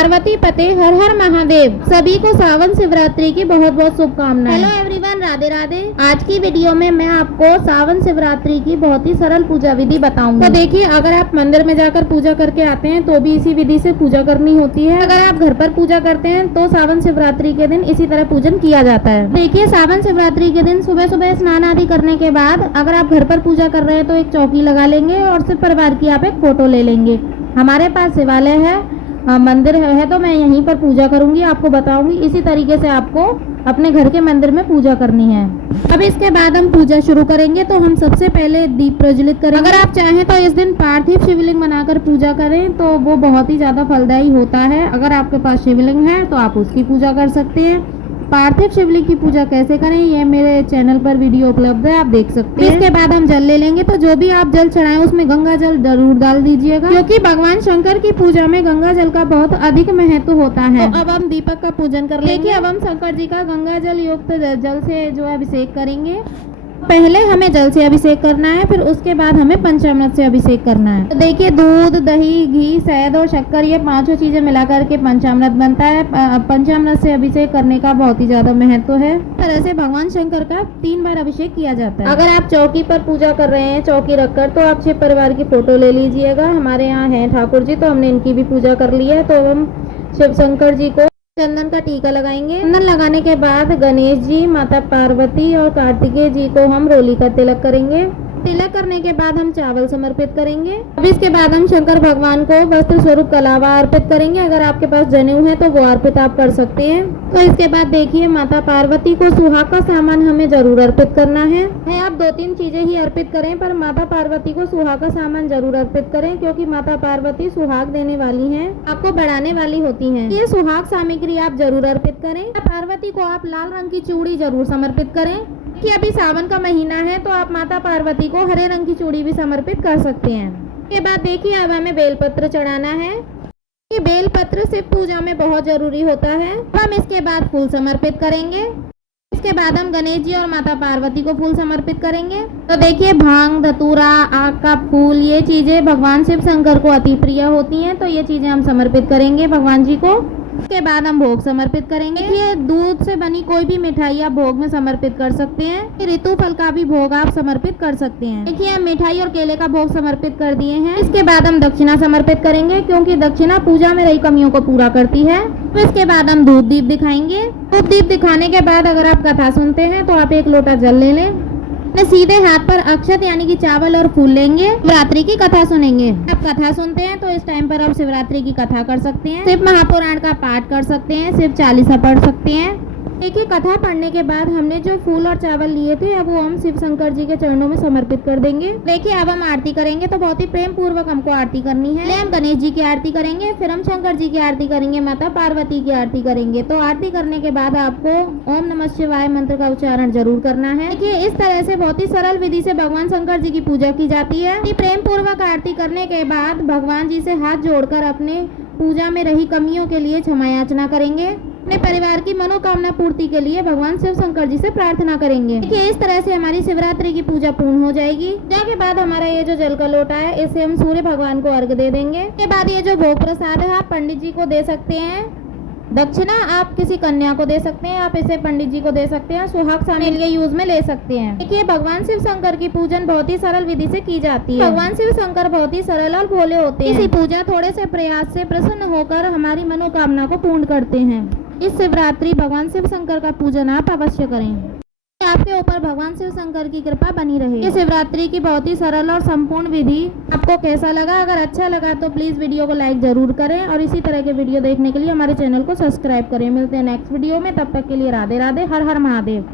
पार्वती पते हर हर महादेव। सभी को सावन शिवरात्रि की बहुत बहुत शुभकामनाएं। Hello everyone, Radhe Radhe. आज की वीडियो में मैं आपको सावन शिवरात्रि की बहुत ही सरल पूजा विधि बताऊंगी। तो देखिए, अगर आप मंदिर में जाकर पूजा करके आते हैं तो भी इसी विधि से पूजा करनी होती है। अगर आप घर पर पूजा करते हैं तो सावन शिवरात्रि के दिन इसी तरह पूजन किया जाता है। देखिए, सावन शिवरात्रि के दिन सुबह सुबह स्नान आदि करने के बाद अगर आप घर पर पूजा कर रहे हैं तो एक चौकी लगा लेंगे और सिर्फ परिवार की आप एक फोटो ले लेंगे। हमारे पास शिवालय है, मंदिर है, तो मैं यहीं पर पूजा करूंगी, आपको बताऊंगी। इसी तरीके से आपको अपने घर के मंदिर में पूजा करनी है। अब इसके बाद हम पूजा शुरू करेंगे। तो हम सबसे पहले दीप प्रज्वलित करेंगे। अगर आप चाहें तो इस दिन पार्थिव शिवलिंग बनाकर पूजा करें तो वो बहुत ही ज़्यादा फलदायी होता है। अगर आपके पास शिवलिंग है तो आप उसकी पूजा कर सकते हैं। पार्थिव शिवलिंग की पूजा कैसे करें ये मेरे चैनल पर वीडियो उपलब्ध है, आप देख सकते हैं। इसके बाद हम जल ले लेंगे। तो जो भी आप जल चढ़ाएं उसमें गंगा जल जरूर डाल दीजिएगा, क्योंकि भगवान शंकर की पूजा में गंगा जल का बहुत अधिक महत्व होता है। तो अब हम दीपक का पूजन कर लेंगे। अब हम शंकर जी का गंगा जल युक्त जल से जो है अभिषेक करेंगे। पहले हमें जल से अभिषेक करना है, फिर उसके बाद हमें पंचामृत से अभिषेक करना है। तो देखिए, दूध, दही, घी, शहद और शक्कर, ये पांचों चीजें मिलाकर के पंचामृत बनता है। पंचामृत से अभिषेक करने का बहुत ही ज्यादा महत्व है। इस तरह से भगवान शंकर का 3 बार अभिषेक किया जाता है। अगर आप चौकी पर पूजा कर रहे हैं, चौकी रखकर, तो आप शिव परिवार की फोटो ले लीजिएगा। हमारे यहाँ है ठाकुर जी, तो हमने इनकी भी पूजा कर ली है। तो हम शिव शंकर जी को चंदन का टीका लगाएंगे। चंदन लगाने के बाद गणेश जी, माता पार्वती और कार्तिकेय जी को हम रोली का तिलक करेंगे। तिलक करने के बाद हम चावल समर्पित करेंगे। अब इसके बाद हम शंकर भगवान को वस्त्र स्वरूप कलावा अर्पित करेंगे। अगर आपके पास जनेऊ है तो वो अर्पित आप कर सकते हैं। तो इसके बाद देखिए, माता पार्वती को सुहाग का सामान हमें जरूर अर्पित करना है। आप 2-3 चीजें ही अर्पित करें, पर माता पार्वती को सुहाग का सामान जरूर अर्पित करें, क्योंकि माता पार्वती सुहाग देने वाली हैं, आपको बढ़ाने वाली होती हैं। ये सुहाग सामग्री आप जरूर अर्पित करें। पार्वती को आप लाल रंग की चूड़ी जरूर समर्पित करें। कि अभी सावन का महीना है तो आप माता पार्वती को हरे रंग की चूड़ी भी समर्पित कर सकते हैं। इसके बाद देखिए, अब हमें बेलपत्र चढ़ाना है। ये बेलपत्र शिव पूजा में बहुत जरूरी होता है। हम इसके बाद फूल समर्पित करेंगे। इसके बाद हम गणेश जी और माता पार्वती को फूल समर्पित करेंगे। तो देखिए, भांग, धतूरा, आग का फूल, ये चीजें भगवान शिव शंकर को अति प्रिय होती हैं, तो ये चीजें हम समर्पित करेंगे भगवान जी को। इसके बाद हम भोग समर्पित करेंगे। ये दूध से बनी कोई भी मिठाई आप भोग में समर्पित कर सकते हैं। ऋतु फल का भी भोग आप समर्पित कर सकते हैं। देखिए, हम मिठाई और केले का भोग समर्पित कर दिए हैं। इसके बाद हम दक्षिणा समर्पित करेंगे, क्योंकि दक्षिणा पूजा में रही कमियों को पूरा करती है। तो इसके बाद हम धूप दीप दिखाएंगे। धूप दीप दिखाने के बाद अगर आप कथा सुनते हैं तो आप 1 लोटा जल ले लें। सीधे हाथ पर अक्षत यानी कि चावल और फूल लेंगे। शिवरात्रि की कथा सुनेंगे। आप कथा सुनते हैं तो इस टाइम पर आप शिवरात्रि की कथा कर सकते हैं। शिव महापुराण का पाठ कर सकते हैं, शिव चालीसा पढ़ सकते हैं। देखिए, कथा पढ़ने के बाद हमने जो फूल और चावल लिए थे अब वो हम शिव शंकर जी के चरणों में समर्पित कर देंगे। देखिए, अब हम आरती करेंगे। तो बहुत ही प्रेम पूर्वक हमको आरती करनी है। हम गणेश जी की आरती करेंगे, फिर हम शंकर जी की आरती करेंगे, माता पार्वती की आरती करेंगे। तो आरती करने के बाद आपको ओम नमः शिवाय मंत्र का उच्चारण जरूर करना है। देखिए, इस तरह से बहुत ही सरल विधि से भगवान शंकर जी की पूजा की जाती है। प्रेम पूर्वक आरती करने के बाद भगवान जी से हाथ जोड़कर अपने पूजा में रही कमियों के लिए क्षमा याचना करेंगे। अपने परिवार की मनोकामना पूर्ति के लिए भगवान शिव शंकर जी से प्रार्थना करेंगे। देखिए, इस तरह से हमारी शिवरात्रि की पूजा पूर्ण हो जाएगी। पूजा के बाद हमारा ये जो जल का लोटा है इसे हम सूर्य भगवान को अर्घ दे देंगे। इसके बाद ये जो भोग प्रसाद है आप पंडित जी को दे सकते हैं। दक्षिणा आप किसी कन्या को दे सकते हैं, आप इसे पंडित जी को दे सकते हैं। सुहाग सामने लिए यूज में ले सकते हैं। देखिए, भगवान शिव शंकर की पूजन बहुत ही सरल विधि से की जाती है। भगवान शिव शंकर बहुत ही सरल और भोले होते हैं। इसी पूजा थोड़े से प्रयास से प्रसन्न होकर हमारी मनोकामना को पूर्ण करते हैं। इस शिवरात्रि भगवान शिव शंकर का पूजन आप अवश्य करें। आपके ऊपर भगवान शिव शंकर की कृपा बनी रहे। ये शिवरात्रि की बहुत ही सरल और संपूर्ण विधि आपको कैसा लगा? अगर अच्छा लगा तो प्लीज वीडियो को लाइक जरूर करें और इसी तरह के वीडियो देखने के लिए हमारे चैनल को सब्सक्राइब करें। मिलते हैं नेक्स्ट वीडियो में, तब तक के लिए राधे राधे, हर हर महादेव।